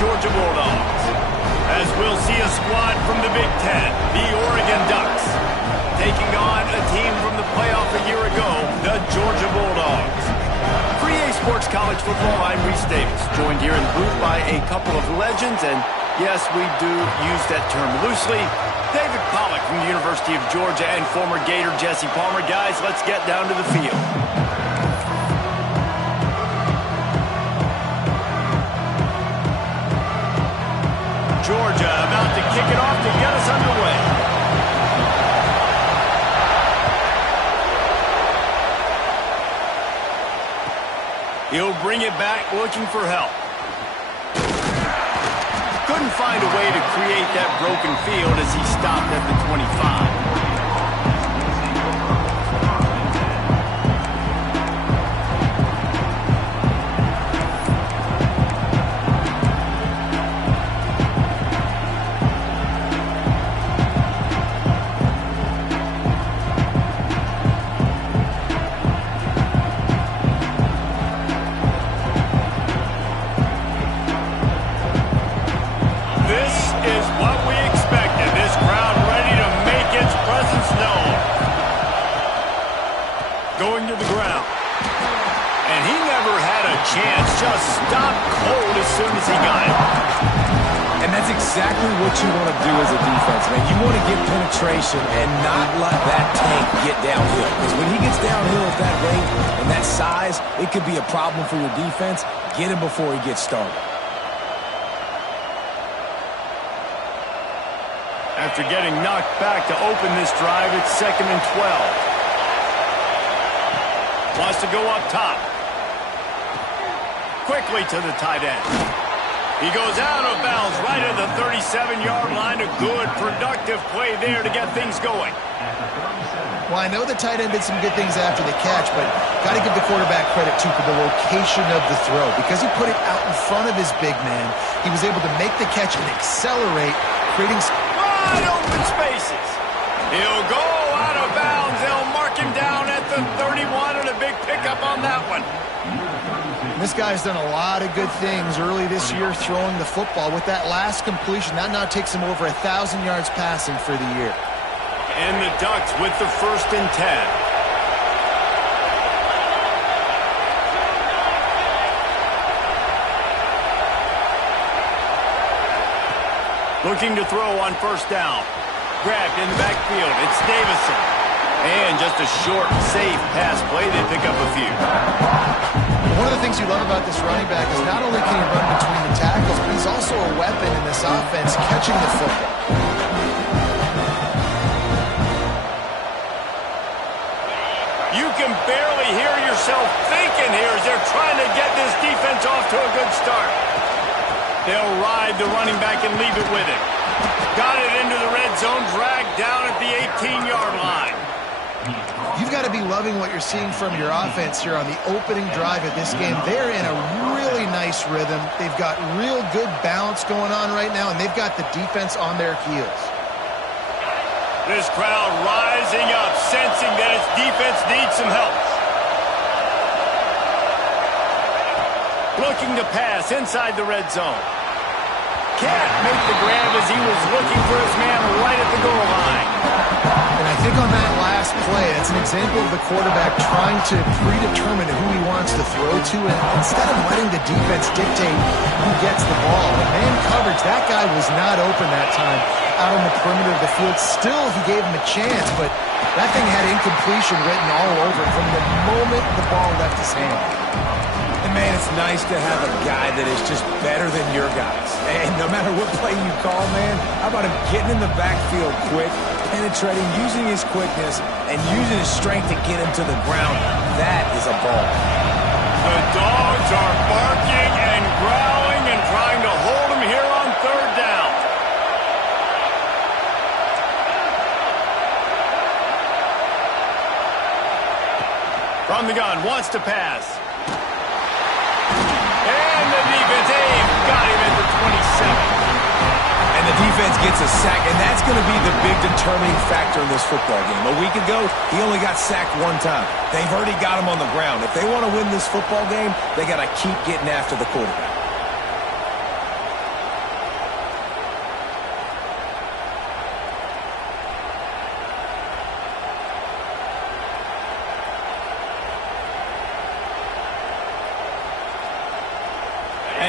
Georgia Bulldogs. As we'll see a squad from the Big Ten, the Oregon Ducks, taking on a team from the playoff a year ago, the Georgia Bulldogs. For EA Sports College Football, I'm Reese Davis, joined here in the booth by a couple of legends, and yes, we do use that term loosely. David Pollack from the University of Georgia and former Gator Jesse Palmer. Guys, let's get down to the field. Georgia about to kick it off to get us underway. He'll bring it back looking for help. Couldn't find a way to create that broken field as he stopped at the 25. Going to the ground. And he never had a chance. Just stopped cold as soon as he got it. And that's exactly what you want to do as a defense, man. You want to get penetration and not let that tank get downhill. Because when he gets downhill at that rate and that size, it could be a problem for your defense. Get him before he gets started. After getting knocked back to open this drive, it's 2nd and 12. Wants to go up top. Quickly to the tight end. He goes out of bounds right at the 37-yard line. A good, productive play there to get things going. Well, I know the tight end did some good things after the catch, but got to give the quarterback credit, too, for the location of the throw. Because he put it out in front of his big man, he was able to make the catch and accelerate, creating wide open spaces. He'll go out of bounds. They'll mark him down at the 31, and a big pickup on that one. This guy's done a lot of good things early this year throwing the football. With that last completion, that now takes him over 1,000 yards passing for the year. And the Ducks with the 1st and 10. Looking to throw on 1st down. Grabbed in the backfield. It's Davison. And just a short, safe pass play. They pick up a few. One of the things you love about this running back is not only can he run between the tackles, but he's also a weapon in this offense, catching the football. You can barely hear yourself thinking here as they're trying to get this defense off to a good start. They'll ride the running back and leave it with him. Got it into the red zone, dragged down at the 18-yard line. You've got to be loving what you're seeing from your offense here on the opening drive of this game. They're in a really nice rhythm. They've got real good balance going on right now, and they've got the defense on their heels. This crowd rising up, sensing that its defense needs some help. Looking to pass inside the red zone. Can't make the grab as he was looking for his man right at the goal line. And I think on that last play, it's an example of the quarterback trying to predetermine who he wants to throw to, and instead of letting the defense dictate who gets the ball. In man coverage, that guy was not open that time out on the perimeter of the field. Still, he gave him a chance, but that thing had incompletion written all over it from the moment the ball left his hand. And, man, it's nice to have a guy that is just better than your guys. And no matter what play you call, man, how about him getting in the backfield quick, penetrating, using his quickness, and using his strength to get him to the ground? That is a ball. The Dogs are barking and growling and trying to hold him here on 3rd down. From the gun, wants to pass. And the defense got him at the 27. And the defense gets a sack, and that's going to be the big determining factor in this football game. A week ago, he only got sacked 1 time. They've already got him on the ground. If they want to win this football game, they got to keep getting after the quarterback.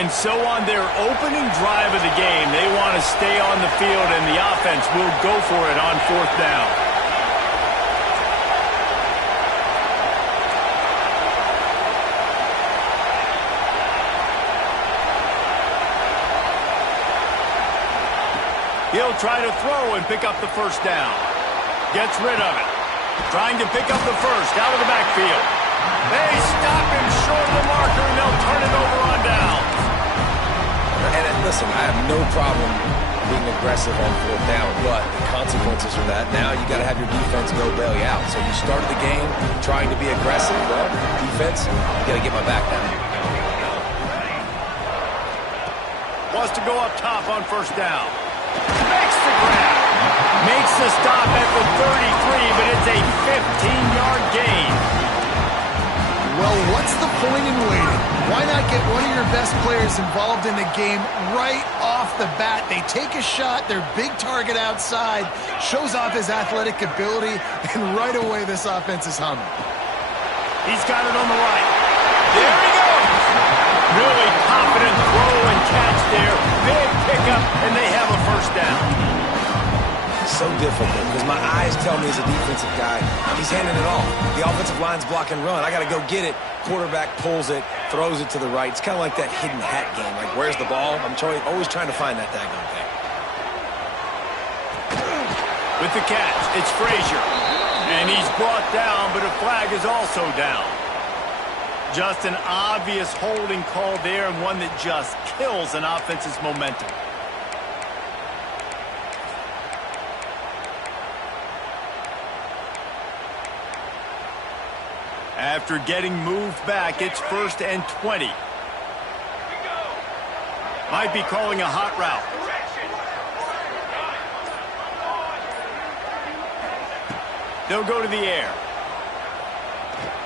And so on their opening drive of the game, they want to stay on the field, and the offense will go for it on 4th down. He'll try to throw and pick up the 1st down. Gets rid of it. Trying to pick up the 1st out of the backfield. They stop him short of the marker, and they'll turn it over on downs. And listen, I have no problem being aggressive on 4th down, but the consequences are that now you got to have your defense go bail you out. So you started the game trying to be aggressive. Well, defense, you got to get my back down. Wants to go up top on 1st down. Makes the grab. Makes the stop at the 33, but it's a 15-yard gain. Well, what's the point in waiting? Why not get one of your best players involved in the game right off the bat? They take a shot, their big target outside, shows off his athletic ability, and right away this offense is humming. He's got it on the right. There he goes. Really confident throw and catch there. Big pickup, and they have a 1st down. So difficult because my eyes tell me as a defensive guy, he's handing it off. The offensive line's block and run. I got to go get it. Quarterback pulls it, throws it to the right. It's kind of like that hidden hat game. Like, where's the ball? I'm always trying to find that daggone thing. With the catch, it's Frazier. And he's brought down, but a flag is also down. Just an obvious holding call there, and one that just kills an offense's momentum. After getting moved back, it's 1st and 20. Might be calling a hot route. They'll go to the air.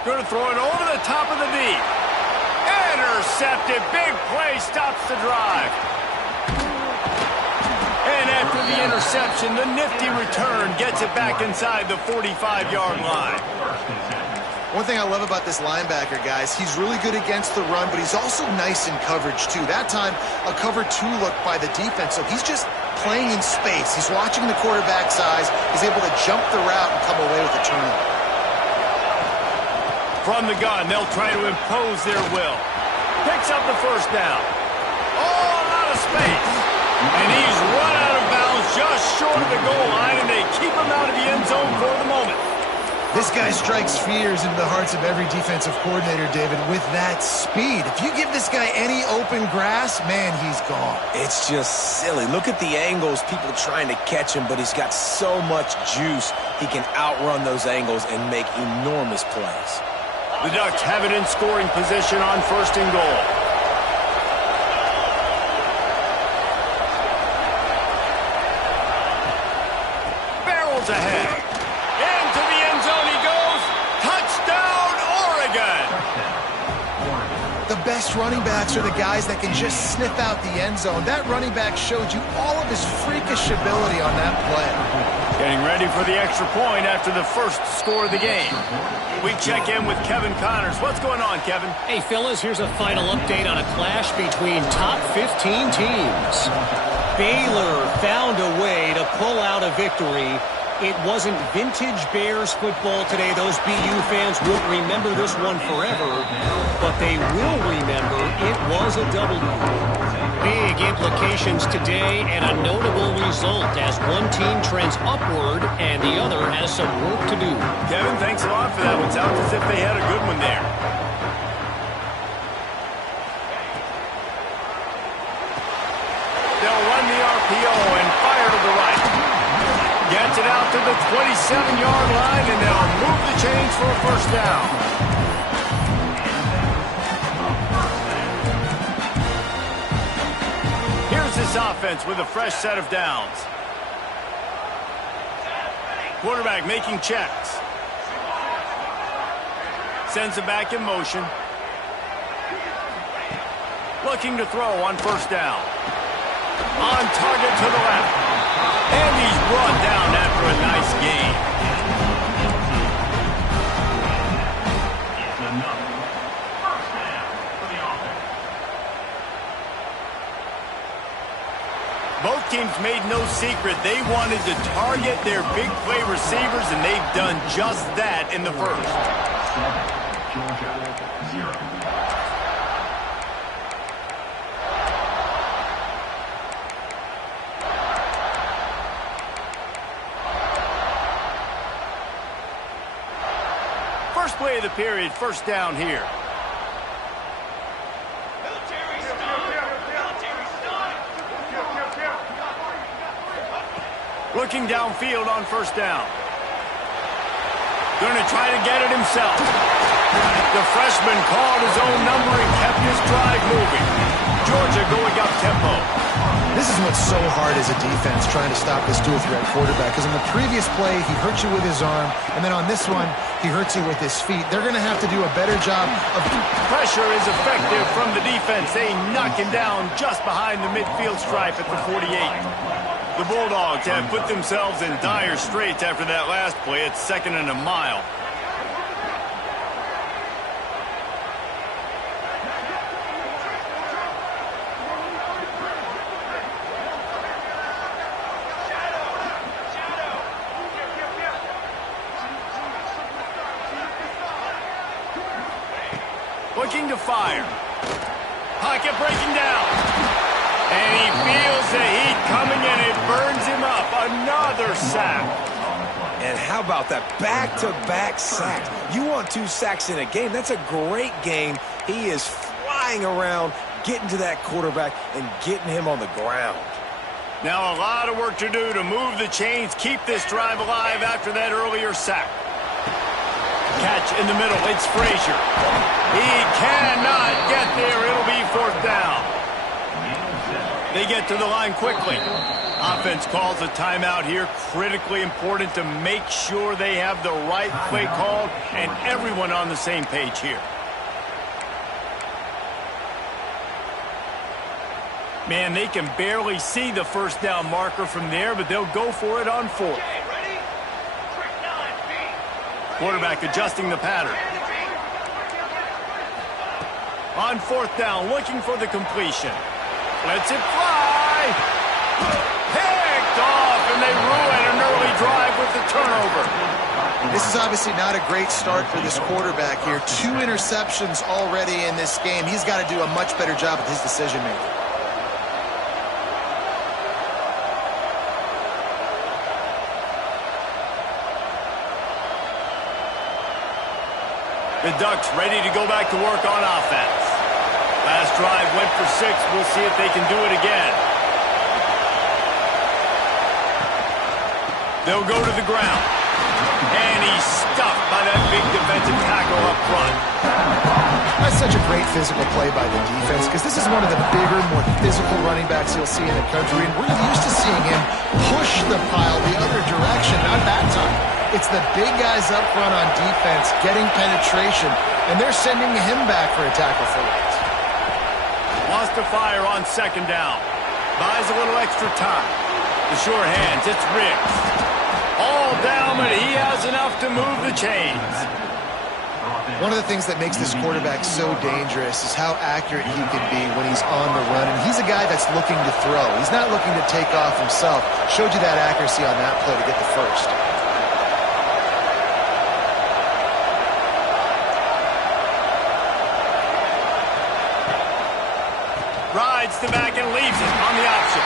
Going to throw it over the top of the deep. Intercepted. Big play stops the drive. And after the interception, the nifty return gets it back inside the 45-yard line. One thing I love about this linebacker, guys, he's really good against the run, but he's also nice in coverage, too. That time, a cover 2 look by the defense, so he's just playing in space. He's watching the quarterback's eyes. He's able to jump the route and come away with a turnover. From the gun, they'll try to impose their will. Picks up the 1st down. Oh, a lot of space. And he's run out of bounds just short of the goal line, and they keep him out of the end zone for the moment. This guy strikes fears into the hearts of every defensive coordinator, David, with that speed. If you give this guy any open grass, man, he's gone. It's just silly. Look at the angles, people trying to catch him, but he's got so much juice. He can outrun those angles and make enormous plays. The Ducks have it in scoring position on 1st and goal. Barrels ahead. Into the end zone he goes. Touchdown, Oregon! The best running backs are the guys that can just sniff out the end zone. That running back showed you all of his freakish ability on that play. Getting ready for the extra point after the 1st score of the game. We check in with Kevin Connors. What's going on, Kevin? Hey, fellas, here's a final update on a clash between top 15 teams. Baylor found a way to pull out a victory. It wasn't vintage Bears football today. Those BU fans won't remember this one forever, but they will remember it was a W. Big implications today and a notable result as one team trends upward and the other has some work to do. Kevin, thanks a lot for that one. Sounds as if they had a good one there. They'll run the RPO and fire to the right. Gets it out to the 27-yard line, and they'll move the chains for a 1st down. Here's this offense with a fresh set of downs. Quarterback making checks. Sends it back in motion. Looking to throw on 1st down. On target to the left. And he's brought down after a nice gain. Both teams made no secret they wanted to target their big play receivers, and they've done just that in the first. Georgia, 0. First play of the period, first down here. Looking downfield on first down. Going to try to get it himself. The freshman called his own number and kept his drive moving. Georgia going up tempo. This is what's so hard as a defense, trying to stop this dual threat quarterback, because in the previous play, he hurt you with his arm, and then on this one, he hurts you with his feet. They're going to have to do a better job of... Pressure is effective from the defense. They knock him down just behind the midfield stripe at the 48. The Bulldogs have put themselves in dire straits after that last play. It's 2nd and a mile. Looking to fire. Pocket breaking down. And he feels the heat coming in. It burns him up. Another sack. And how about that back-to-back sacks? You want 2 sacks in a game. That's a great game. He is flying around, getting to that quarterback and getting him on the ground. Now a lot of work to do to move the chains, keep this drive alive after that earlier sack. Catch in the middle. It's Frazier. He cannot get there. It'll be 4th down. They get to the line quickly. Offense calls a timeout here. Critically important to make sure they have the right play called and everyone on the same page here. Man, they can barely see the first down marker from there, but they'll go for it on 4th. Quarterback adjusting the pattern. On 4th down, looking for the completion. Lets it fly. Picked off, and they ruin an early drive with the turnover. This is obviously not a great start for this quarterback here. 2 interceptions already in this game. He's got to do a much better job with his decision-making. The Ducks ready to go back to work on offense. Last drive went for 6. We'll see if they can do it again. They'll go to the ground. And he's stuffed by that big defensive tackle up front. That's such a great physical play by the defense, because this is one of the bigger, more physical running backs you'll see in the country, and we're used to seeing him push the pile the other direction, not that time. It's the big guys up front on defense getting penetration, and they're sending him back for a tackle for loss. Wants to fire on 2nd down. Buys a little extra time. The sure hands, it's Riggs. All down, but he has enough to move the chains. One of the things that makes this quarterback so dangerous is how accurate he can be when he's on the run, and he's a guy that's looking to throw. He's not looking to take off himself. Showed you that accuracy on that play to get the first. Rides the back and leaves it on the option.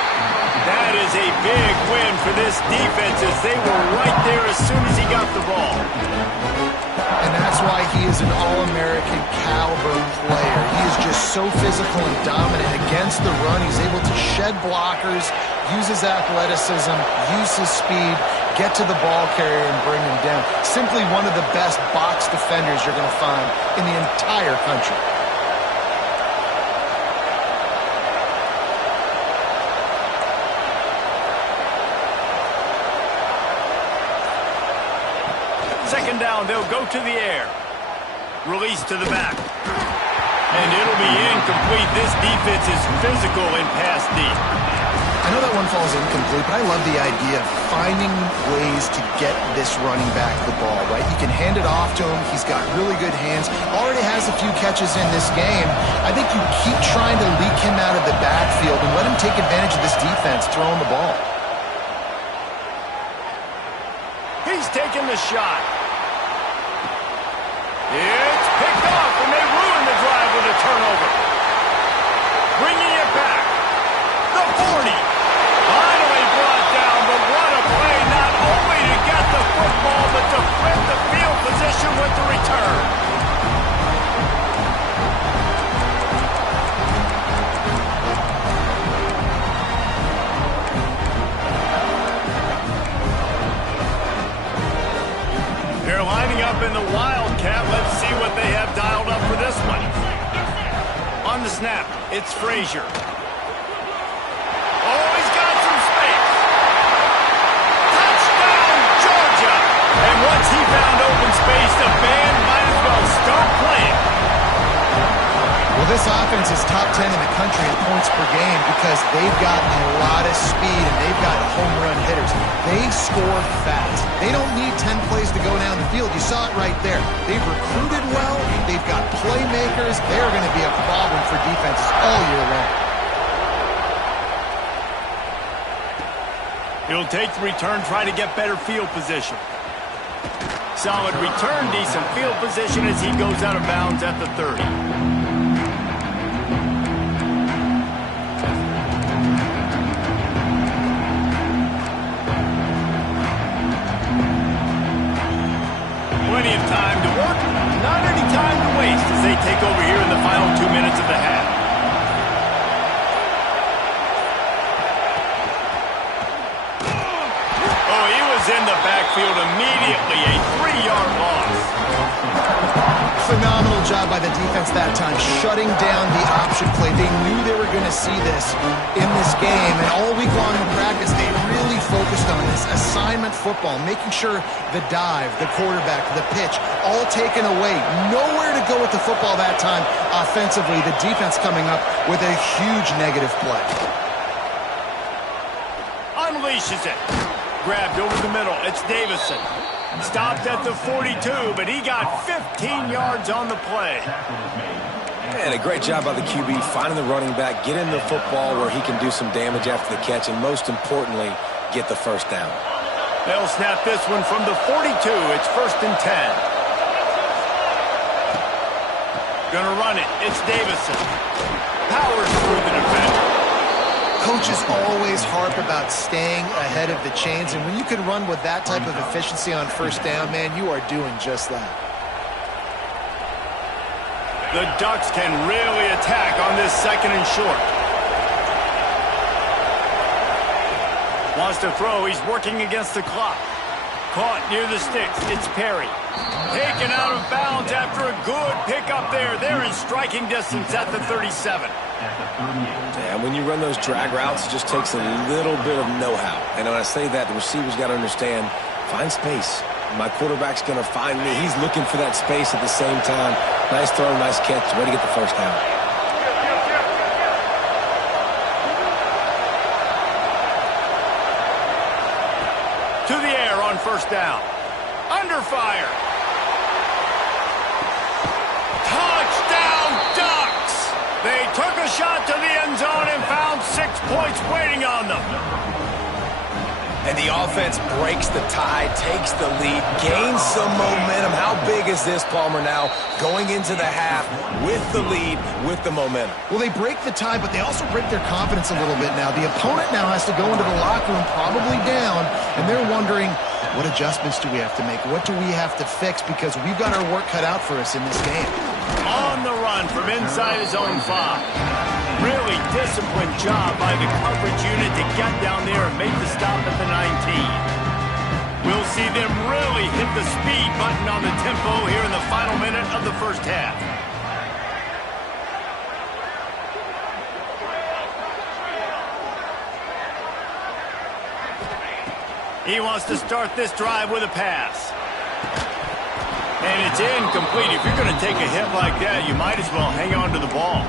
That is a big win for this defense, as they were right there as soon as he got the ball. And that's why he is an All-American caliber player. He is just so physical and dominant against the run. He's able to shed blockers, use his athleticism, use his speed, get to the ball carrier and bring him down. Simply one of the best box defenders you're going to find in the entire country. Second down, they'll go to the air. Release to the back. And it'll be incomplete. This defense is physical and pass deep. I know that one falls incomplete, but I love the idea of finding ways to get this running back the ball, right? You can hand it off to him. He's got really good hands. Already has a few catches in this game. I think you keep trying to leak him out of the backfield and let him take advantage of this defense throwing the ball. He's taking the shot. It's picked off, and they ruin the drive with a turnover. Bringing it back. The 40. Finally brought down, but what a play, not only to get the football, but to flip the field position with the return. They're lining up in the Wildcat. Let's see what they have dialed up for this one. On the snap, it's Frazier. Oh, he's got some space. Touchdown, Georgia! And once he found open space, the band might as well start playing. Well, this offense is top 10 in the country in points per game because they've got a lot of speed and they've got home run hitters. They score fast. They don't need 10 plays to go down the field. You saw it right there. They've recruited well. They've got playmakers. They're going to be a problem for defenses all year long. He'll take the return, try to get better field position. Solid return, decent field position as he goes out of bounds at the 30. Plenty of time to work, not any time to waste as they take over here in the final 2 minutes of the half. Oh, he was in the backfield immediately, a 3-yard loss. Phenomenal job by the defense that time, shutting down the option play. They knew they were going to see this in this game, and all week long in practice, they really focused on this assignment football, making sure the dive, the quarterback, the pitch, all taken away. Nowhere to go with the football that time offensively. The defense coming up with a huge negative play. Unleashes it. Grabbed over the middle. It's Davison. Stopped at the 42, but he got 15 yards on the play. Man, a great job by the QB finding the running back, getting the football where he can do some damage after the catch, and most importantly, get the first down. They'll snap this one from the 42. It's 1st and 10. Gonna run it. It's Davison. Powers through the defender. Coaches always harp about staying ahead of the chains, and when you can run with that type of efficiency on first down, man, you are doing just that. The Ducks can really attack on this 2nd and short. Wants to throw. He's working against the clock. Caught near the sticks. It's Perry. Taken out of bounds after a good pickup there. They're in striking distance at the 37. And when you run those drag routes, it just takes a little bit of know-how. And when I say that, the receiver's got to understand, find space. My quarterback's going to find me. He's looking for that space at the same time. Nice throw, nice catch. Way to get the first down. To the air on 1st down. Under fire. Touchdown, Ducks! They took a shot to the end zone and found 6 points waiting on them. And the offense breaks the tie, takes the lead, gains some momentum. How big is this, Palmer, now going into the half with the lead, with the momentum? Well, they break the tie, but they also break their confidence a little bit now. The opponent now has to go into the locker room probably down, and they're wondering, what adjustments do we have to make? What do we have to fix? Because we've got our work cut out for us in this game. On the run from inside his own 5. Really disciplined job by the coverage unit to get down there and make the stop at the 19. We'll see them really hit the speed button on the tempo here in the final minute of the first half. He wants to start this drive with a pass. And it's incomplete. If you're going to take a hit like that, you might as well hang on to the ball.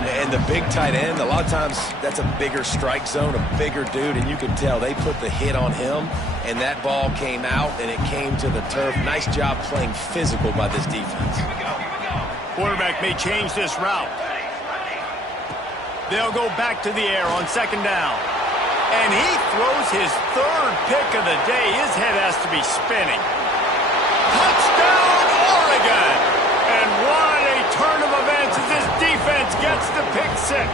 And the big tight end, a lot of times that's a bigger strike zone, a bigger dude, and you can tell they put the hit on him, and that ball came out, and it came to the turf. Nice job playing physical by this defense. Quarterback may change this route. They'll go back to the air on second down. And he throws his third pick of the day. His head has to be spinning. Touchdown, Oregon! And what a turn of events as this defense gets the pick six.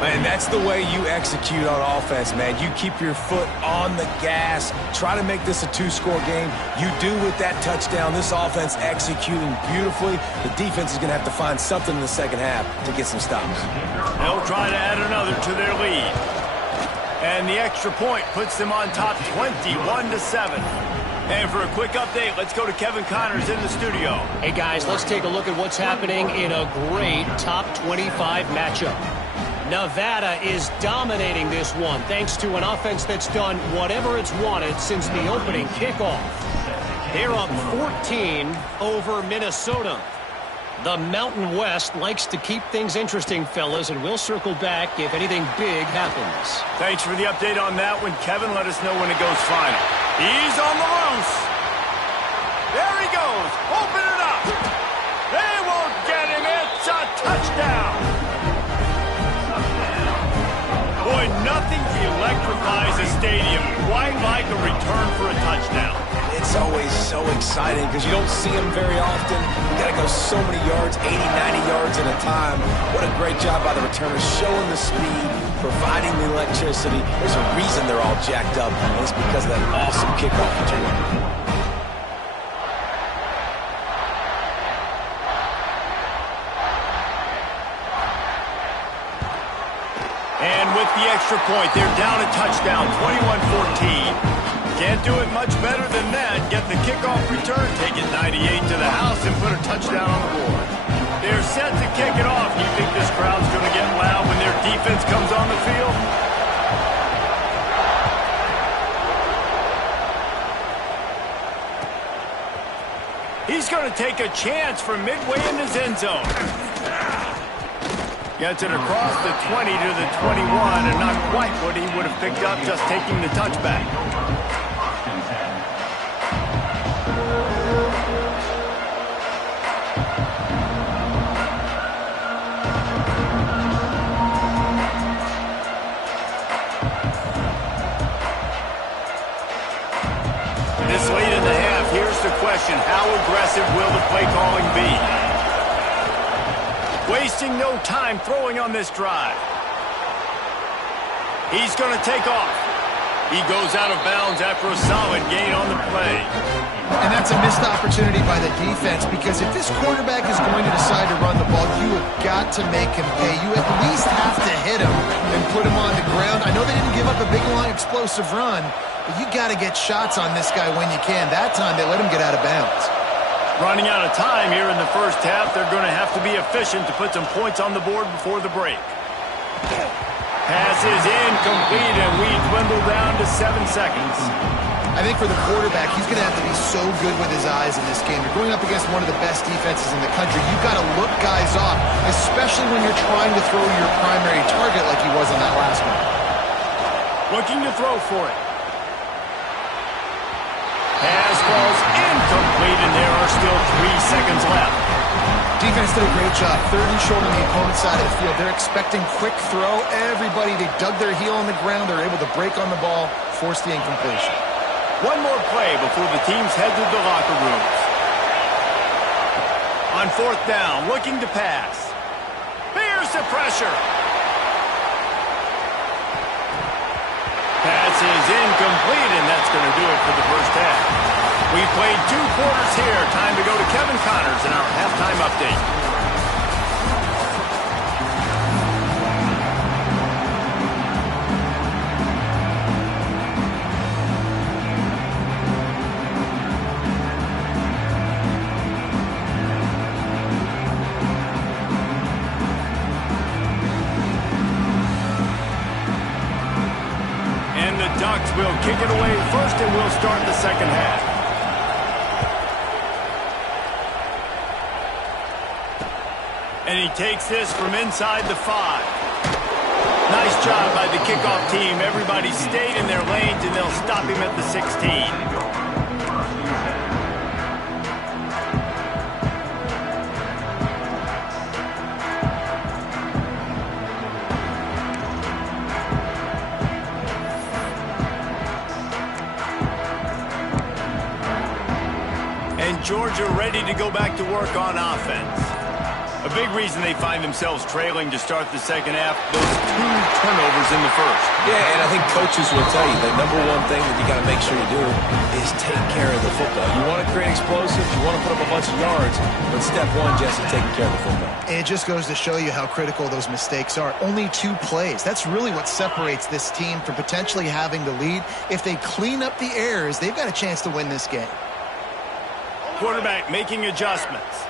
Man, that's the way you execute on offense, man. You keep your foot on the gas. Try to make this a two-score game. You do with that touchdown. This offense executing beautifully. The defense is going to have to find something in the second half to get some stops. They'll try to add another to their lead. And the extra point puts them on top 21-7. And for a quick update, let's go to Kevin Connors in the studio. Hey, guys, let's take a look at what's happening in a great top 25 matchup. Nevada is dominating this one thanks to an offense that's done whatever it's wanted since the opening kickoff. They're up 14 over Minnesota. The Mountain West likes to keep things interesting, fellas, and we'll circle back if anything big happens. Thanks for the update on that one, Kevin. Let us know when it goes final. He's on the loose. There he goes. Open it up. They won't get him. It's a touchdown. Boy, nothing electrifies a stadium quite like a return for a touchdown. It's always so exciting because you don't see them very often. You got to go so many yards, 80, 90 yards at a time. What a great job by the returners, showing the speed, providing the electricity. There's a reason they're all jacked up, and it's because of that awesome kickoff return. And with the extra point, they're down a touchdown, 21-14. Can't do it much better than that. Get the kickoff return, take it 98 to the house, and put a touchdown on the board. They're set to kick it off. Do you think this crowd's going to get loud when their defense comes on the field? He's going to take a chance from midway in his end zone. Gets it across the 20 to the 21, and not quite what he would have picked up just taking the touchback. This late in the half, here's the question: how aggressive will the play calling be? Wasting no time throwing on this drive. He's going to take off. He goes out of bounds after a solid gain on the play. And that's a missed opportunity by the defense, because if this quarterback is going to decide to run the ball, you have got to make him pay. You at least have to hit him and put him on the ground. I know they didn't give up a big, long, explosive run, but you got to get shots on this guy when you can. That time, they let him get out of bounds. Running out of time here in the first half, they're going to have to be efficient to put some points on the board before the break. Pass is incomplete, and we dwindle down to 7 seconds. I think for the quarterback, he's going to have to be so good with his eyes in this game. You're going up against one of the best defenses in the country. You've got to look guys off, especially when you're trying to throw your primary target like he was on that last one. Looking to throw for it. Pass falls incomplete, and there are still 3 seconds left. Defense did a great job. 3rd and short on the opponent's side of the field. They're expecting quick throw. Everybody, they dug their heel on the ground. They're able to break on the ball, force the incompletion. One more play before the teams head to the locker rooms. On 4th down, looking to pass. Here's the pressure. Pass is incomplete, and that's going to do it for the first half. We've played 2 quarters here. Time to go to Kevin Connors in our halftime update. And the Ducks will kick it away first, and we'll start the second half. And he takes this from inside the 5. Nice job by the kickoff team. Everybody stayed in their lanes, and they'll stop him at the 16. And Georgia ready to go back to work on offense. A big reason they find themselves trailing to start the second half, those 2 turnovers in the first. Yeah, and I think coaches will tell you the number one thing that you got to make sure you do is take care of the football. You want to create explosives, you want to put up a bunch of yards, but step one, Jesse, taking care of the football. It just goes to show you how critical those mistakes are. Only 2 plays. That's really what separates this team from potentially having the lead. If they clean up the errors, they've got a chance to win this game. Quarterback making adjustments.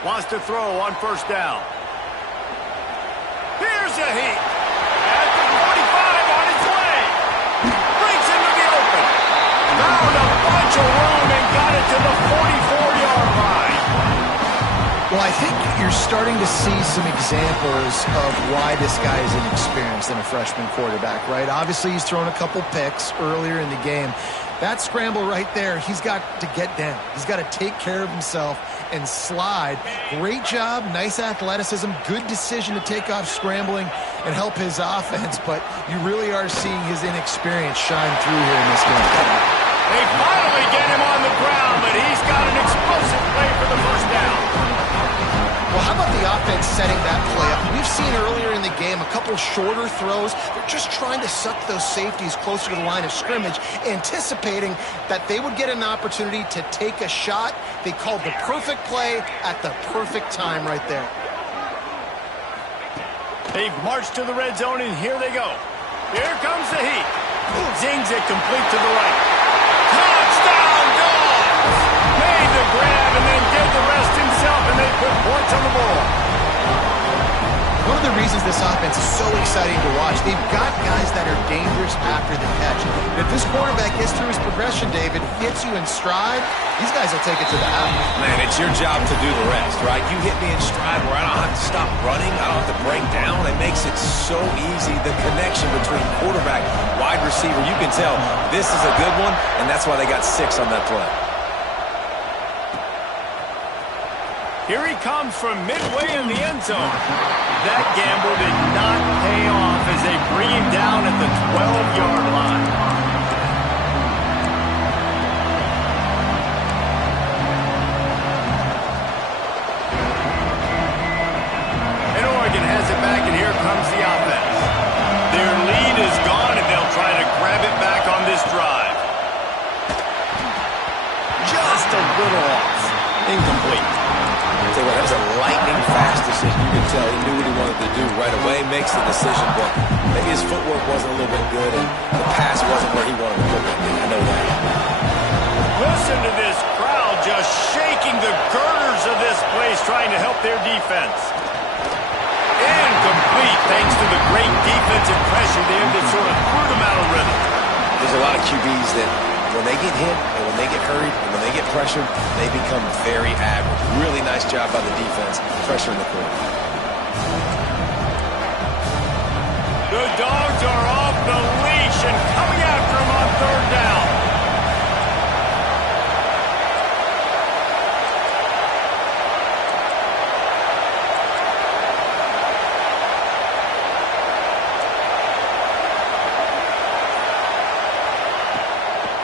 Wants to throw on first down. Here's a heat. At the 45 on its way. Breaks into the open. Found a bunch of room and got it to the 44-yard line. Well, I think you're starting to see some examples of why this guy is inexperienced in a freshman quarterback, right? Obviously, he's thrown a couple picks earlier in the game. That scramble right there, he's got to get down. He's got to take care of himself and slide. Great job, nice athleticism, good decision to take off scrambling and help his offense, but you really are seeing his inexperience shine through here in this game. They finally get him on the ground, but he's got an explosive play for the first down. Well, how about the offense setting that play up? We've seen earlier in the game a couple shorter throws. They're just trying to suck those safeties closer to the line of scrimmage, anticipating that they would get an opportunity to take a shot. They called the perfect play at the perfect time right there. They've marched to the red zone, and here they go. Here comes the heat. Zings it complete to the right. Touchdown, Dogs! Made the grab and then did the rest himself, and they put points on the board. One of the reasons this offense is so exciting to watch, they've got guys that are dangerous after the catch. And if this quarterback gets through his progression, David, gets you in stride, these guys will take it to the house. Man, it's your job to do the rest, right? You hit me in stride where I don't have to stop running, I don't have to break down. It makes it so easy. The connection between quarterback, wide receiver, you can tell this is a good one, and that's why they got 6 on that play. Here he comes from midway in the end zone. That gamble did not pay off as they bring him down at the 12-yard line. And Oregon has it back, and here comes the offense. Their lead is gone, and they'll try to grab it back on this drive. Just a little off. Incomplete. That was a lightning-fast decision. You could tell he knew what he wanted to do right away, makes the decision, but maybe his footwork wasn't a little bit good, and the pass wasn't where he wanted to put it. I know that. Listen to this crowd just shaking the girders of this place, trying to help their defense. Incomplete, thanks to the great defensive pressure there that sort of threw them out of rhythm. There's a lot of QBs that when they get hit and when they get hurried and when they get pressured, they become very average. Really nice job by the defense, pressuring the quarterback. The Dogs are off the leash and coming after him on third down.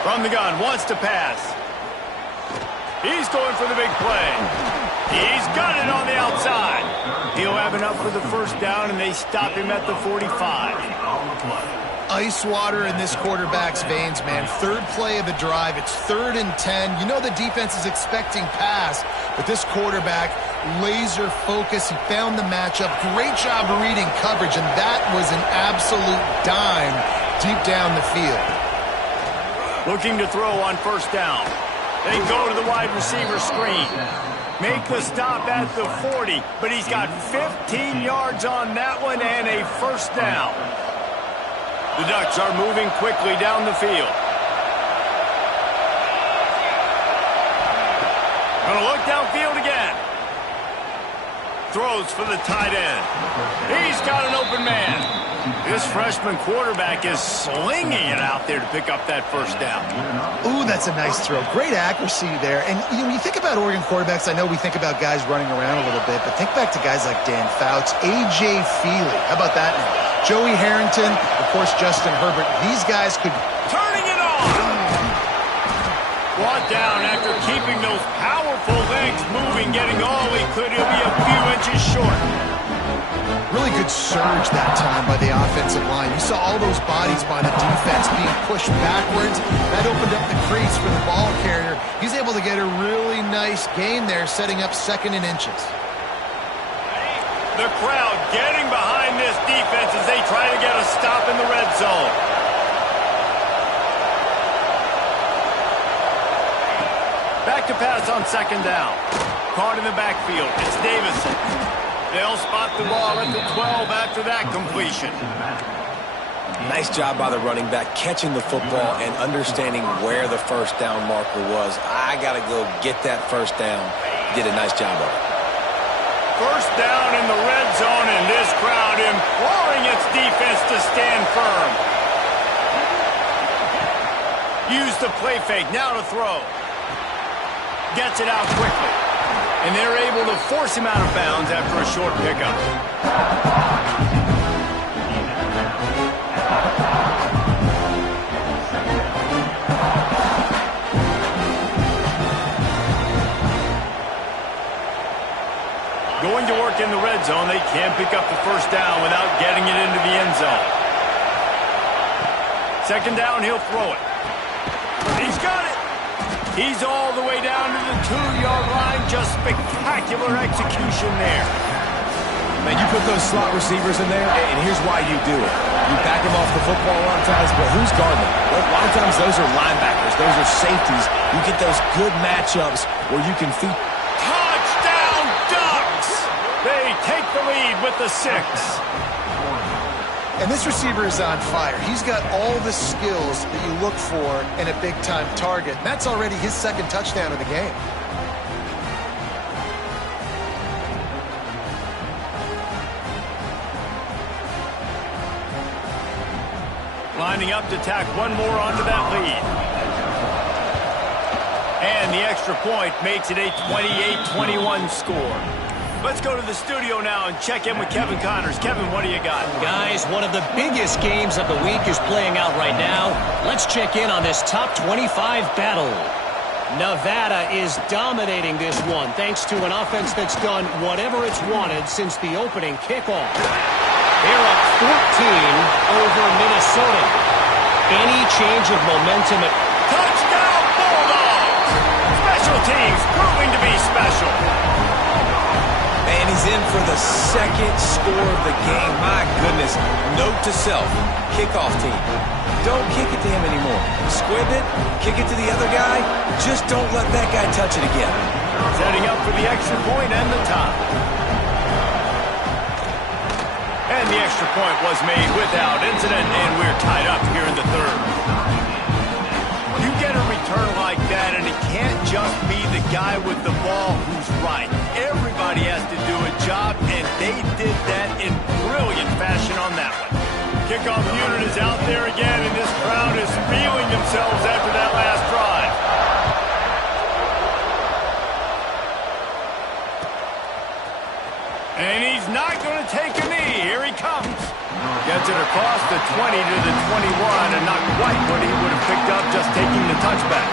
From the gun, wants to pass. He's going for the big play. He's got it on the outside. He'll have enough for the first down, and they stop him at the 45. Ice water in this quarterback's veins, man. Third play of the drive. It's 3rd and 10. You know the defense is expecting pass, but this quarterback, laser focus. He found the matchup. Great job reading coverage, and that was an absolute dime deep down the field. Looking to throw on first down. They go to the wide receiver screen. Make the stop at the 40, but he's got 15 yards on that one and a first down. The Ducks are moving quickly down the field. Gonna look downfield again. throws for the tight end. He's got an open man. This freshman quarterback is slinging it out there to pick up that first down. Ooh, that's a nice throw. Great accuracy there. And when you think about Oregon quarterbacks, I know we think about guys running around a little bit, but think back to guys like Dan Fouts, A.J. Feely. How about that name? Joey Harrington, of course, Justin Herbert. These guys could... Turning it on! Brought down after keeping those powerful legs moving, getting all he could. He'll be a few inches short. Really good surge that time by the offensive line. You saw all those bodies by the defense being pushed backwards. That opened up the crease for the ball carrier. He's able to get a really nice gain there, setting up 2nd and inches. The crowd getting behind this defense as they try to get a stop in the red zone. Back to pass on 2nd down. Caught in the backfield. It's Davison. They'll spot the ball at the 12 after that completion. Nice job by the running back, catching the football and understanding where the first down marker was. I got to go get that first down. Did a nice job of it. First down in the red zone, and this crowd imploring its defense to stand firm. Use the play fake. Now to throw. Gets it out quickly. And they're able to force him out of bounds after a short pickup. Going to work in the red zone. They can't pick up the first down without getting it into the end zone. 2nd down, he'll throw it. He's got it. He's all the way down to the 2-yard line. Just spectacular execution there. Man, you put those slot receivers in there, and here's why you do it. You back them off the football a lot of times, but who's guarding them? Well, a lot of times those are linebackers. Those are safeties. You get those good matchups where you can feed. Touchdown, Ducks! They take the lead with the 6. And this receiver is on fire. He's got all the skills that you look for in a big-time target. That's already his 2nd touchdown of the game. Lining up to tack one more onto that lead. And the extra point makes it a 28-21 score. Let's go to the studio now and check in with Kevin Connors. Kevin, what do you got? Guys, one of the biggest games of the week is playing out right now. Let's check in on this top 25 battle. Nevada is dominating this one thanks to an offense that's done whatever it's wanted since the opening kickoff. They're up 14 over Minnesota. Any change of momentum at... Touchdown, Bulldogs! Special teams proving to be special. And he's in for the 2nd score of the game. My goodness. Note to self, kickoff team. Don't kick it to him anymore. Squib it, kick it to the other guy. Just don't let that guy touch it again. Setting up for the extra point and the tie. And the extra point was made without incident, and we're tied up here in the 3rd. You get a return like that, and it can't just be the guy with the ball who's right. Everybody has to do a job, and they did that in brilliant fashion on that one. Kickoff unit is out there again, and this crowd is feeling themselves after that last drive. And he's not going to take a knee. Here he comes. Gets it across the 20 to the 21, and not quite what he would have picked up just taking the touchback.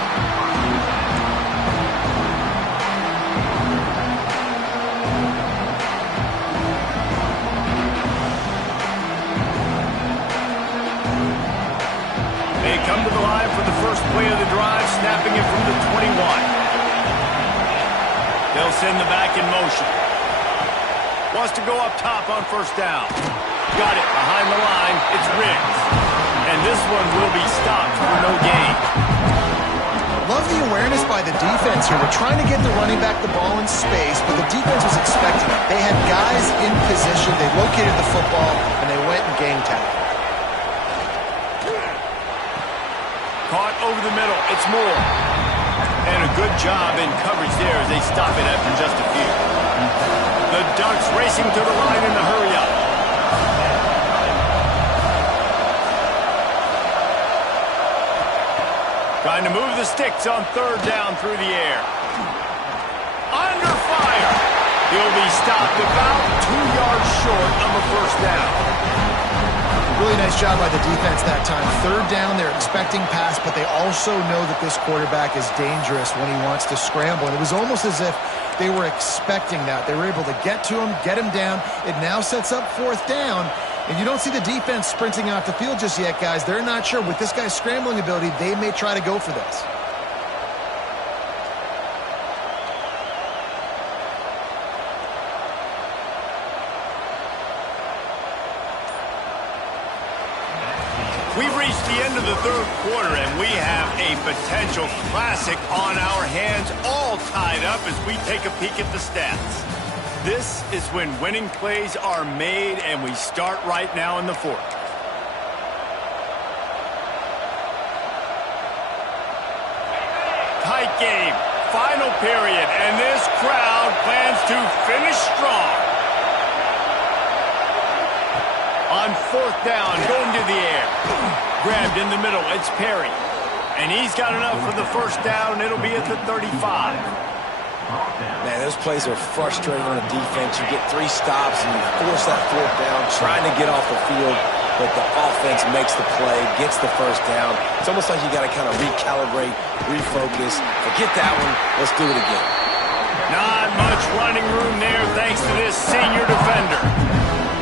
They come to the line for the first play of the drive, snapping it from the 21. They'll send the back in motion. Wants to go up top on first down. Got it behind the line. It's Riggs. And this one will be stopped for no gain. Love the awareness by the defense here. They're trying to get the running back the ball in space, but the defense was expecting it. They had guys in position. They located the football, and they went and game tackled. Caught over the middle. It's Moore. And a good job in coverage there as they stop it after just a few. The Ducks racing to the line in the hurry-up. Trying to move the sticks on third down through the air. Under fire. He'll be stopped about 2 yards short of a first down. Really nice job by the defense that time. Third down, they're expecting pass, but they also know that this quarterback is dangerous when he wants to scramble. And it was almost as if they were expecting that. They were able to get to him, get him down. It now sets up fourth down. And you don't see the defense sprinting off the field just yet, guys. They're not sure. With this guy's scrambling ability, they may try to go for this. We've reached the end of the third quarter, and we have a potential classic on our hands, all tied up as we take a peek at the stats. This is when winning plays are made, and we start right now in the fourth. Tight game, final period, and this crowd plans to finish strong. On fourth down, going to the air. Grabbed in the middle, it's Perry. And he's got enough for the first down. It'll be at the 35. Man, those plays are frustrating on the defense. You get 3 stops and you force that fourth down, trying to get off the field, but the offense makes the play, gets the first down. It's almost like you got to kind of recalibrate, refocus. Forget that one. Let's do it again. Not much running room there thanks to this senior defender.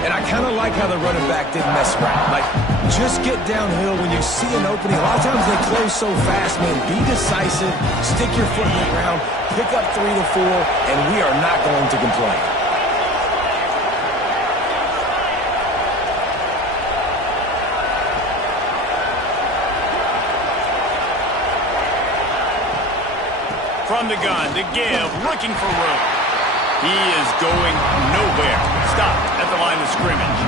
And I kind of like how the running back didn't mess around. Like, just get downhill when you see an opening. A lot of times they close so fast, man. Be decisive, stick your foot in the ground, pick up 3 to 4, and we are not going to complain. From the gun, to give, looking for room. He is going nowhere. Stop at the line of scrimmage.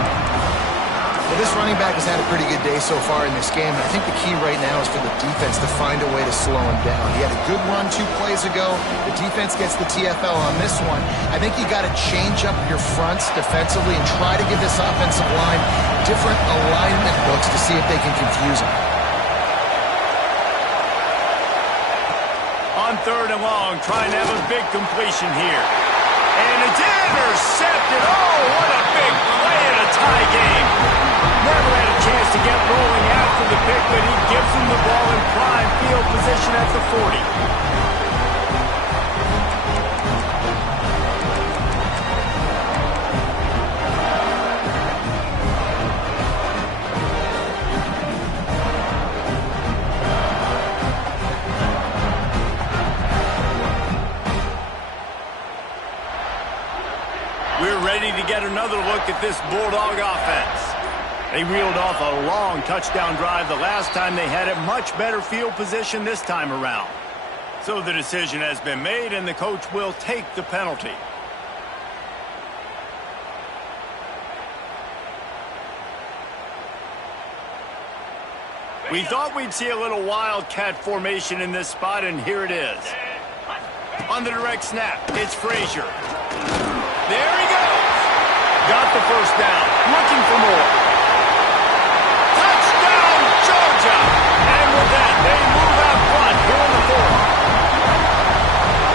Well, this running back has had a pretty good day so far in this game. And I think the key right now is for the defense to find a way to slow him down. He had a good run 2 plays ago. The defense gets the TFL on this one. I think you got to change up your fronts defensively and try to give this offensive line different alignment looks to see if they can confuse him. On third and long, trying to have a big completion here. And it's intercepted. Oh, what a big play in a tie game. Never had a chance to get rolling after the pick, but he gives him the ball in prime field position at the 40. We're ready to get another look at this Bulldog offense. They reeled off a long touchdown drive the last time they had it. Much better field position this time around. So the decision has been made, and the coach will take the penalty. We thought we'd see a little wildcat formation in this spot, and here it is. On the direct snap, it's Frazier. There he goes. Got the first down. Looking for more. Touchdown, Georgia. And with that, they move out front here in the fourth.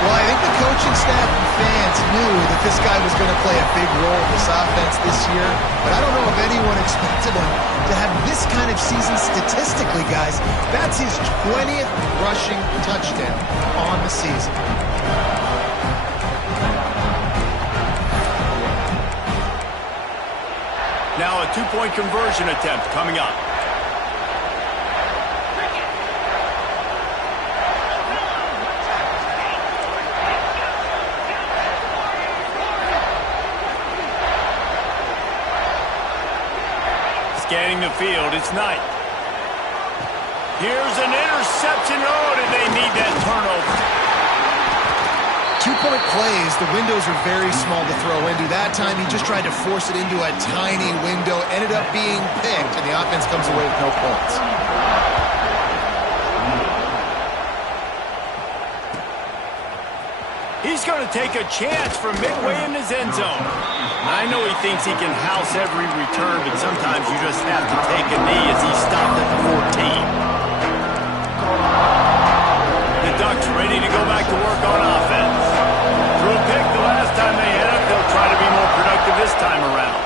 Well, I think the coaching staff and fans knew that this guy was going to play a big role in this offense this year, but I don't know if anyone expected him to have this kind of season statistically, guys. That's his 20th rushing touchdown on the season. Now a 2-point conversion attempt coming up. Scanning the field, it's Knight. Here's an interception. Oh, did they need that turnover? 2-point plays, the windows are very small to throw into. That time, he just tried to force it into a tiny window, ended up being picked, and the offense comes away with no points. He's He's going to take a chance from midway in his end zone. I know he thinks he can house every return, but sometimes you just have to take a knee as he stopped at the 14. The Ducks ready to go back to work on offense. Threw a pick the last time they had it. They'll try to be more productive this time around.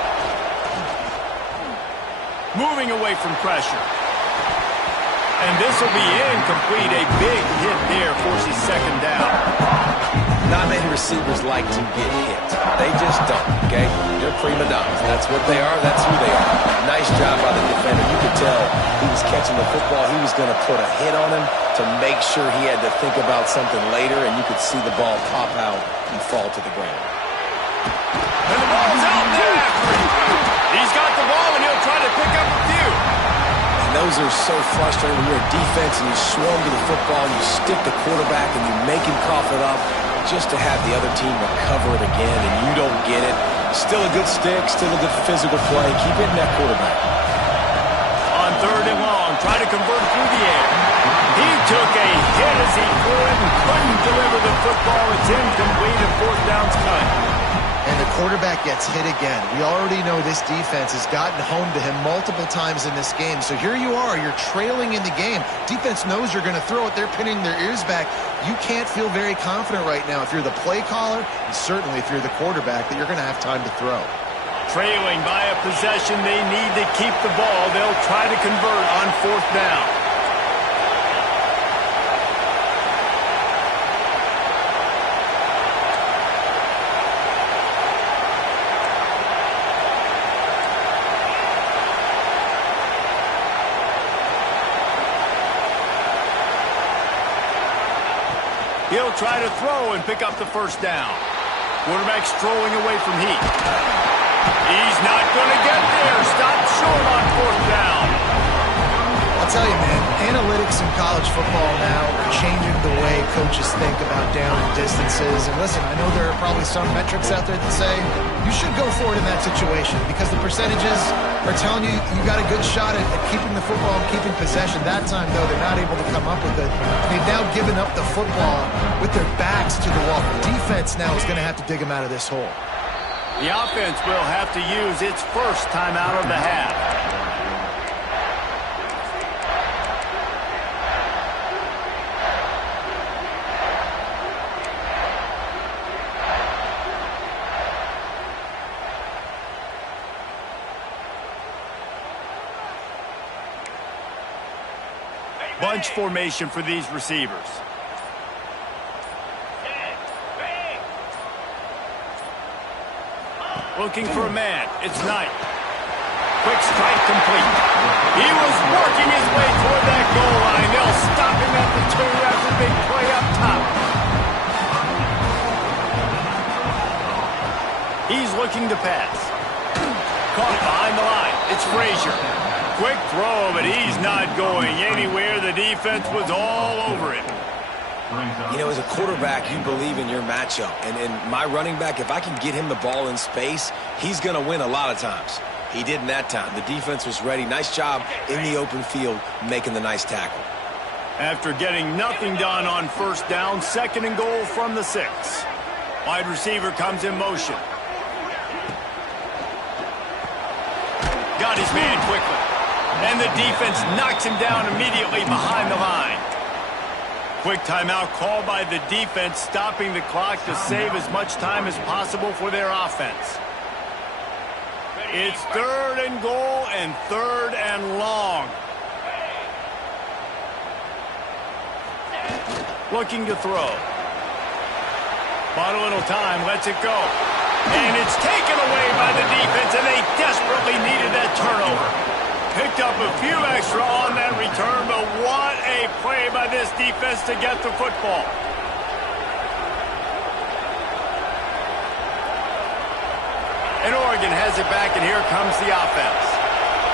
Moving away from pressure. And this will be incomplete. A big hit there forces second down. Not many receivers like to get hit. They just don't, okay? They're prima donnas. That's what they are. That's who they are. Nice job by the defender. You could tell he was catching the football. He was going to put a hit on him to make sure he had to think about something later, and you could see the ball pop out and fall to the ground. And the ball's out there after him. He's got the ball, and he'll try to pick up a few. And those are so frustrating when you're a defense and you swarm to the football, you stick the quarterback, and you make him cough it up just to have the other team recover it again, and you don't get it. Still a good stick, still a good physical play. Keep hitting that quarterback. On third and long, try to convert through the air. He took a hit as he threw it and couldn't deliver the football. It's incomplete and fourth down's cut. And the quarterback gets hit again. We already know this defense has gotten home to him multiple times in this game. So here you are, you're trailing in the game. Defense knows you're going to throw it. They're pinning their ears back. You can't feel very confident right now if you're the play caller, and certainly if you're the quarterback, that you're going to have time to throw. Trailing by a possession, they need to keep the ball. They'll try to convert on fourth down. He'll try to throw and pick up the first down. Quarterback strolling away from heat. He's not going to get there. Stopped short on fourth down. I'll tell you, man, analytics in college football now are changing the way coaches think about down and distances. And listen, I know there are probably some metrics out there that say you should go for it in that situation because the percentages are telling you you got a good shot at keeping the football and keeping possession. That time, though, they're not able to come up with it. They've now given up the football with their backs to the wall. The defense now is going to have to dig them out of this hole. The offense will have to use its first timeout of the half. Bunch formation for these receivers. Looking for a man. It's Knight. Quick strike complete. He was working his way toward that goal line. They'll stop him at the 2 after the big play up top. He's looking to pass. Caught behind the line. It's Frazier. Quick throw, but he's not going anywhere. The defense was all over him. You know, as a quarterback, you believe in your matchup. And my running back, if I can get him the ball in space, he's going to win a lot of times. He didn't that time. The defense was ready. Nice job in the open field making the nice tackle. After getting nothing done on first down, second and goal from the 6. Wide receiver comes in motion. Got his man quickly. And the defense knocks him down immediately behind the line. Quick timeout called by the defense, stopping the clock to save as much time as possible for their offense. It's third and goal and third and long. Looking to throw. Bought a little time, lets it go. And it's taken away by the defense, and they desperately needed that turnover. Picked up a few extra on that return, but what a play by this defense to get the football. And Oregon has it back, and here comes the offense.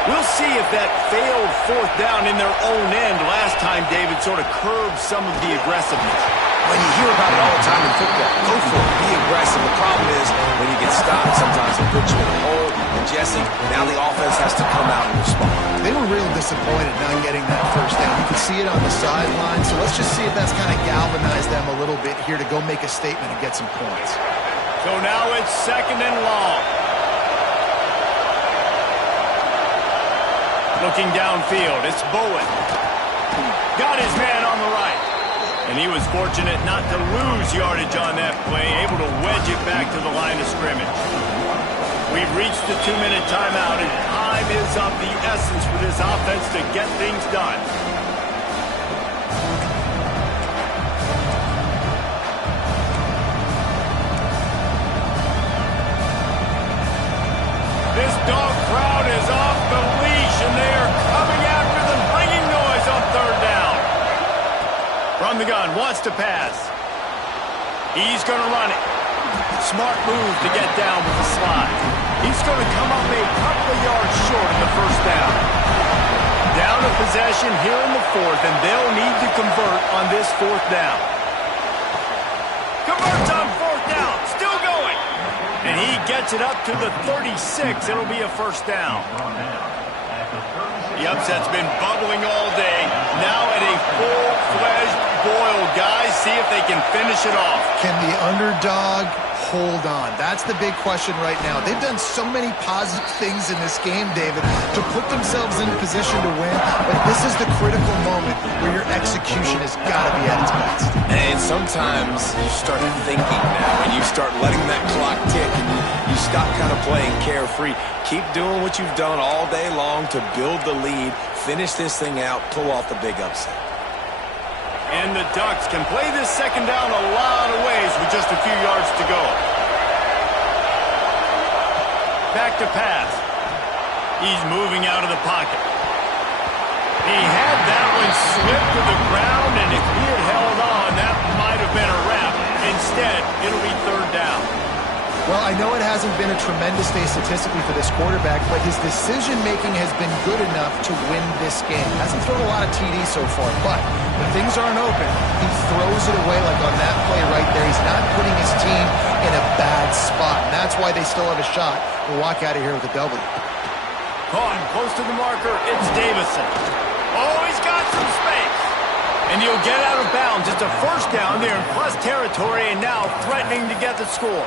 We'll see if that failed fourth down in their own end last time, David, sort of curbed some of the aggressiveness. When you hear about it all the time in football, go for it. Be aggressive. The problem is when you get stopped, sometimes it puts you in a hole. And Jesse, now the offense has to come out and respond. They were real disappointed not getting that first down. You can see it on the sideline, so let's just see if that's kind of galvanized them a little bit here to go make a statement and get some points. So now it's 2nd and long. Looking downfield, it's Bowen. Got his man on the right. And he was fortunate not to lose yardage on that play, able to wedge it back to the line of scrimmage. We've reached the 2-minute timeout, and time is of the essence for this offense to get things done. This dog crowd is off the leash, and they are coming after them, bringing noise on 3rd down. From the gun, wants to pass. He's going to run it. Smart move to get down with the slide. He's going to come up a couple of yards short of the 1st down. Down a possession here in the 4th, and they'll need to convert on this 4th down. Converts on 4th down, still going. And he gets it up to the 36. It'll be a 1st down. The upset's been bubbling all day. Now at a full-fledged boil. Guys, see if they can finish it off. Can the underdog hold on? That's the big question right now. They've done so many positive things in this game, David, to put themselves in position to win, but this is the critical moment where your execution has got to be at its best. And sometimes you start thinking now, and you start letting that clock tick, and you stop kind of playing carefree. Keep doing what you've done all day long to build the lead, finish this thing out, pull off the big upset. And the Ducks can play this 2nd down a lot of ways with just a few yards to go. Back to pass. He's moving out of the pocket. He had that one slip to the ground, and if he had held on, that might have been a wrap. Instead, it'll be 3rd down. Well, I know it hasn't been a tremendous day statistically for this quarterback, but his decision-making has been good enough to win this game. Hasn't thrown a lot of TDs so far, but when things aren't open, he throws it away like on that play right there. He's not putting his team in a bad spot, and that's why they still have a shot to walk out of here with a W. Caught close to the marker, it's Davison. Oh, he's got some space. And he'll get out of bounds. It's a 1st down there in plus territory, and now threatening to get the score.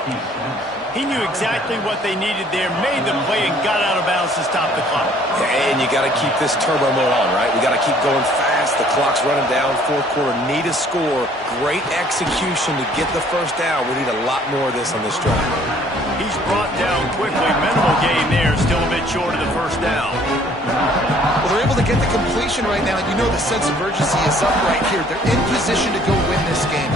He knew exactly what they needed there, made the play, and got out of bounds to stop the clock. And you got to keep this turbo mode on, right? We got to keep going fast. The clock's running down. 4th quarter, need a score. Great execution to get the 1st down. We need a lot more of this on this drive. He's brought down quickly. Minimal gain there, still a bit short of the 1st down. Well, they're able to get the completion right now, and you know the sense of urgency is up right here. They're in position to go win this game.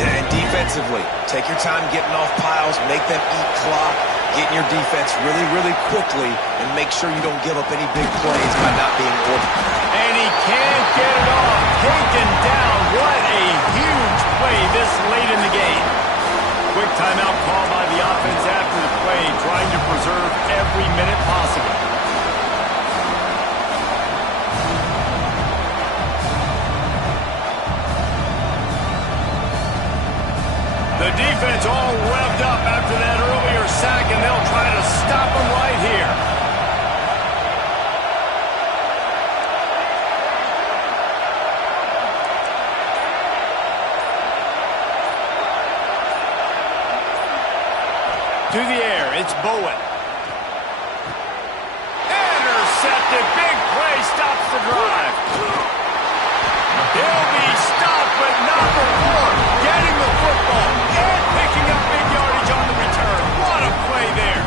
Yeah, and defensively, take your time getting off piles, make them eat clock, get in your defense really, really quickly, and make sure you don't give up any big plays by not being organized. And he can't get it off. Taken down. What a huge play this late in the game. Quick timeout call by the offense after the play, trying to preserve every minute possible. The defense all revved up after that earlier sack, and they'll try to stop him right here. To the air, it's Bowen. Intercepted, big play, stops the drive. He'll be stopped, but not before getting the football and picking up big yardage on the return. What a play there.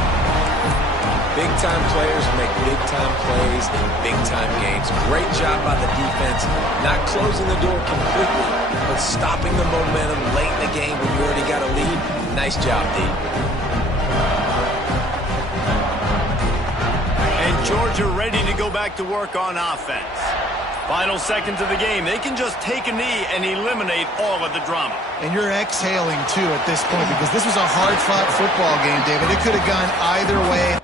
Big-time players make big-time plays in big-time games. Great job by the defense, not closing the door completely, but stopping the momentum late in the game when you already got a lead. Nice job, D. And Georgia ready to go back to work on offense. Final seconds of the game. They can just take a knee and eliminate all of the drama. And you're exhaling, too, at this point, because this was a hard-fought football game, David. It could have gone either way.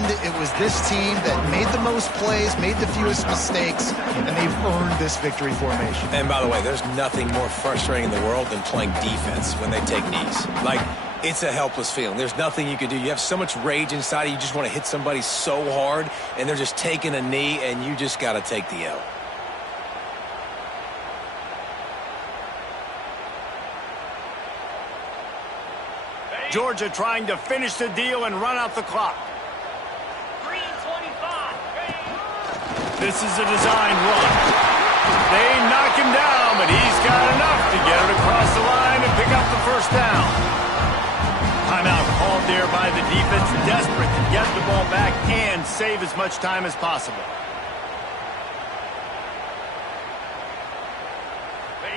end, it was this team that made the most plays, made the fewest mistakes, and they've earned this victory formation. And by the way, there's nothing more frustrating in the world than playing defense when they take knees. Like, it's a helpless feeling. There's nothing you can do. You have so much rage inside you. You just want to hit somebody so hard, and they're just taking a knee, and you just got to take the L. Georgia trying to finish the deal and run out the clock. 3:25. This is a design run. They knock him down, but he's got enough to get it across the line and pick up the first down. Timeout called there by the defense, desperate to get the ball back and save as much time as possible.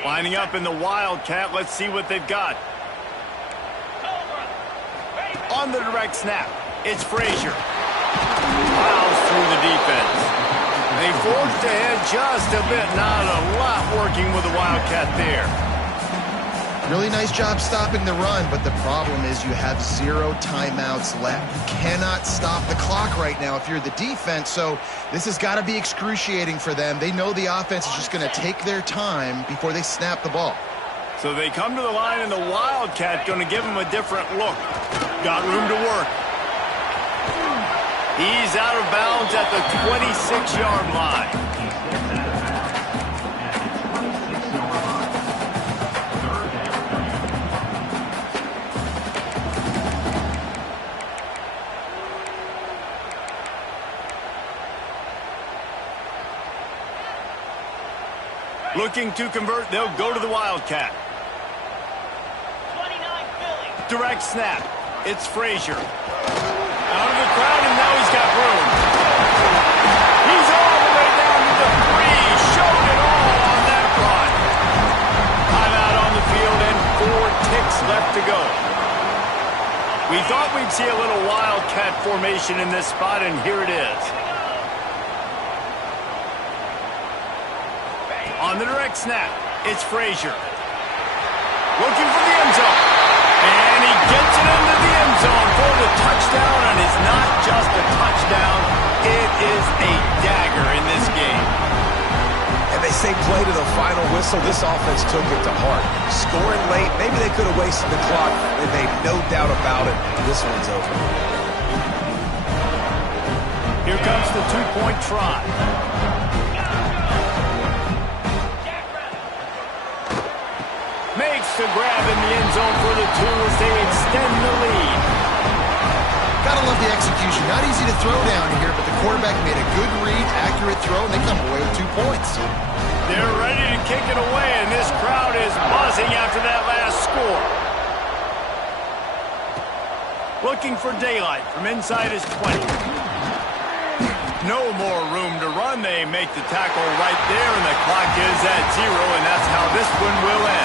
Lining up in the Wildcat, let's see what they've got. On the direct snap, it's Frazier. Plows through the defense. They forged ahead just a bit, not a lot working with the Wildcat there. Really nice job stopping the run, but the problem is you have 0 timeouts left. You cannot stop the clock right now if you're the defense, so this has got to be excruciating for them. They know the offense is just going to take their time before they snap the ball. So they come to the line, and the Wildcat going to give them a different look. Got room to work. He's out of bounds at the 26-yard line. Looking to convert, they'll go to the Wildcat. 29 Philly. Direct snap. It's Frazier. Out of the crowd, and now he's got room. He's all the way down to the 3. Showed it all on that run. Timeout on the field and 4 ticks left to go. We thought we'd see a little Wildcat formation in this spot, and here it is. On the direct snap, it's Frazier. Looking for the end zone. And he gets it into the end zone for the touchdown, and it's not just a touchdown. It is a dagger in this game. And they say play to the final whistle. This offense took it to heart. Scoring late, maybe they could have wasted the clock. They made no doubt about it. This one's over. Here comes the 2-point try. Makes the grab in the end zone for the 2 as they extend the lead. Gotta love the execution. Not easy to throw down here, but the quarterback made a good read, accurate throw, and they come away with 2 points. They're ready to kick it away, and this crowd is buzzing after that last score. Looking for daylight from inside his 20. No more room to run. They make the tackle right there, and the clock is at 0, and that's how this one will end.